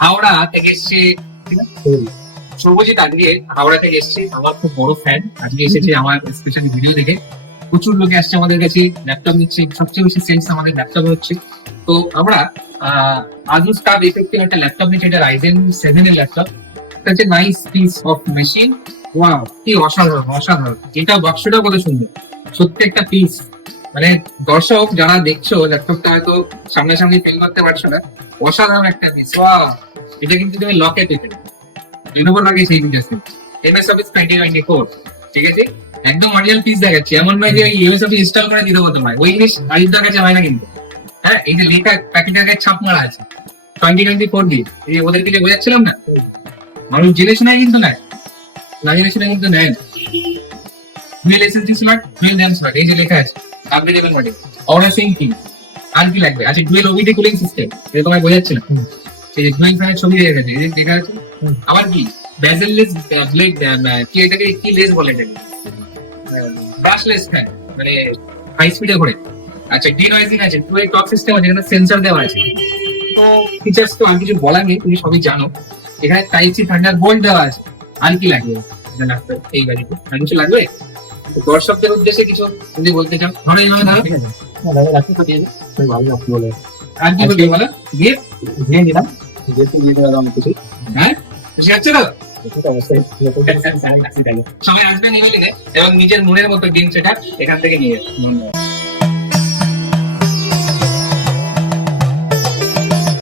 হাওড়া থেকে এসছে শুভজিৎ, আজকে হাওড়া থেকে এসছে, আমার খুব বড় ফ্যান। আজকে এসেছে আমার স্পেশালি ভিডিও দেখে। প্রচুর লোকে আসছে আমাদের কাছে, ল্যাপটপ নিচ্ছে, সবচেয়ে বেশি সেন্স আমাদের ল্যাপটপ হচ্ছে। তো আমরা আজুস স্টাফ এফেক্টিভ একটা ল্যাপটপ নিচ্ছি, এটা রাইজেন 7 এর ল্যাপটপ। এটা হচ্ছে nice piece of machine. Wow, কি অসাধারণ অসাধারণ! এটা বাক্সটাও কত সুন্দর, সত্যি একটা পিস। মানে দর্শক যারা দেখছো ল্যাপটপটা হয়তো সামনাসামনি ফিল করতে পারছো না, অসাধারণ একটা পিস। ওয়াও, এটা কিন্তু তুমি লকে পেতে লেনোভো লাগে সেই ফিচার্স। এমএস অফিস 2024, ঠিক আছে, একদম অরিজিনাল পিস দেখাচ্ছি। এমন নয় যে এমএস অফিস ইনস্টল করে দিতে হতো না, ওই জিনিস আরিফদার কাছে হয় না কিন্তু। হ্যাঁ, এই যে লেখা প্যাকেটের গায়ে ছাপ মারা আছে 2024 দিয়ে, এই যে ওদেরকে যে বোঝাচ্ছিলাম না, মানুষ জেনে শুনে কিন্তু নেয়, না জেনে শুনে কিন্তু নেয় না। Dual SSD slot, dual RAM slot, এই যে লেখা আছে আপগ্রেডেবল মডেল, অরা সুইং কি আর কি লাগবে। আচ্ছা, ডুয়েল ওবিডি কুলিং সিস্টেম, এটা তোমায় বোঝাচ্ছিলাম। এই যে ডুয়েল ফ্যানের ছবি দিয়ে গেছে, এই যে লেখা আছে। আবার কি বেজেললেস ব্লেড, কি এটাকে কি লেস বলে, এটাকে ব্রাশলেস ফ্যান, মানে হাই স্পিডে ঘোরে। আচ্ছা, ডিনয়েজিং আছে, টু টক সিস্টেম আছে, এখানে সেন্সর দেওয়া আছে। তো ফিচার্স তো আর কিছু বলার নেই, তুমি সবই জানো। এখানে টাইপ সি থান্ডারবোল্ট দেওয়া আছে। আর কি লাগবে এই গাড়িতে? আর কিছু লাগবে? তো দর্শকদের উদ্দেশ্যে কিছু যদি বলতে চাও, ধরো এইভাবে ধরো। আর কি বলবে বলো? দিয়ে দিয়ে নিলাম, যেহেতু নিয়ে নিলাম অনেক কিছু। হ্যাঁ, খুশি হচ্ছে তো? সবাই আসবেন ইমেইলে এবং নিজের মনের মতো গেম সেটা এখান থেকে নিয়ে যাবে।